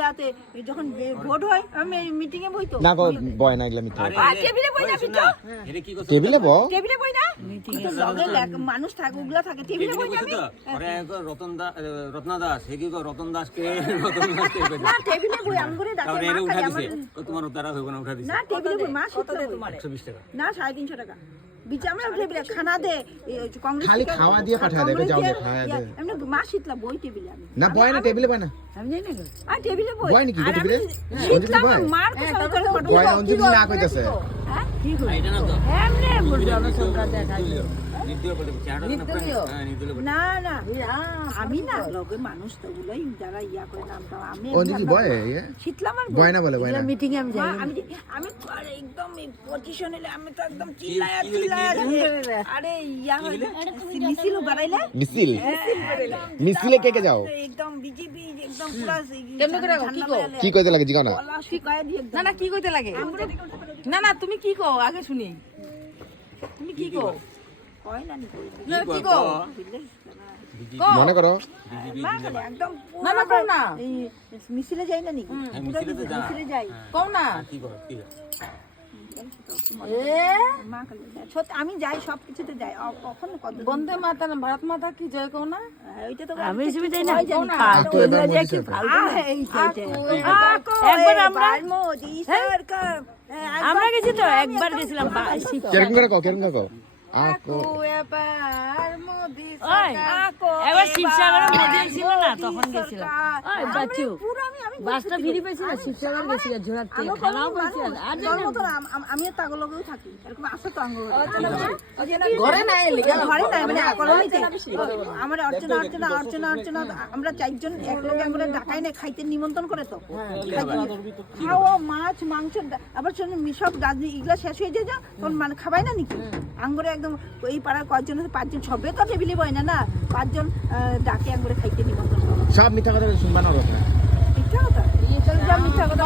ইয়াতে যখন ভোট হয় আমি মিটিং এ বই তো না বয় না এগুলা মিথ্যা টেবিলে বই না কিন্তু টেবিলে টেবিলে বই না লগে মানুষ থাকে ওগুলা থাকে টেবিলে বই না আরে রত্না দাস হে কি রতন দাসকে না টেবিলে বই আম করে ডাকে তারপরে এর উঠা দিছে তোমার উত্তরা হইব না উঠা দিছে না টেবিলে বই মাস কত দেয় তোমার 120 টাকা না 350 টাকা বিচামরা টেবিলে খানা দে কংগ্রেস খালি খাওয়া দিয়ে পাঠা দেবে যাও যে খাওয়া দে এমনি মাস শীতলা বই টেবিলে আমি না বয় না টেবিলে বয় না আমি জানি না আর টেবিলে বই বয় নাকি টেবিলে শীতলা মার কথা করে ফটো বয় অঞ্জলি না কইতাছে হ্যাঁ কি কই এটা না তো এমনি জনসংখ্যা দেখাই না না আমি না লগে মানুষ তো গুলোই যারা ইয়া করে নামটা আমি অঞ্জলি বয় শীতলা মার বয় না বলে বয় না মিটিং এ আমি যাই আমি একদম পজিশন এলে আমি তো একদম চিল্লায়া আরে ইয়া হইলো মিছিল বাড়াইলে মিছিলে কে কে যাও একদম বিজেপি একদম প্লাস কেমনে করে কি কইতে লাগে জিগাও না না না কি কইতে লাগে না না তুমি কি কও আগে শুনি তুমি কি কও কয় না না কি কও মনে করো একদম না না কও না মিছিলে যাই না নাকি মিছিলে যাই কও না কি করো কি সত্যি আমি যাই সবকিছুতে যাই কখনো কত বন্দে মাতরম ভারত মাতা কি জয় কও না ওইটা তো আমি হিসেবে যাই না কও না একবার আমরা মোদি সরকার আমরা গেছি তো একবার গেছিলাম কেরকম করে কও কেরকম করে কও আকো এবার মোদি সরকার এবার শিবসাগরে মোদি ছিল না তখন গেছিলাম ওই বাচ্চু বাসটা ফিরে পাইছি না শিবসাগর গেছিল জোড়াতে খানাও পাইছি আর আমি তাগো লগেও থাকি এরকম আছে তো আঙ্গ ঘরে নাই ঘরে নাই মানে কলোনিতে আমার অর্চনা আমরা চারজন এক লগে আঙ্গুরে ডাকাই না খাইতে নিমন্ত্রণ করে তো খাওয়া মাছ মাংস আবার সব গাজনি ইগলা শেষ হয়ে যায় তখন মানে খাবাই না নাকি আঙ্গুরে একদম এই পাড়ার কয়েকজন আছে 5 জন সবে তো টেবিলে বয় না 5 জন ডাকে আঙ্গুরে খাইতে নিমন্ত্রণ করে সব মিথ্যা কথা শুনবা না মিথ্যা কথা চল যা মিথ্যা কথা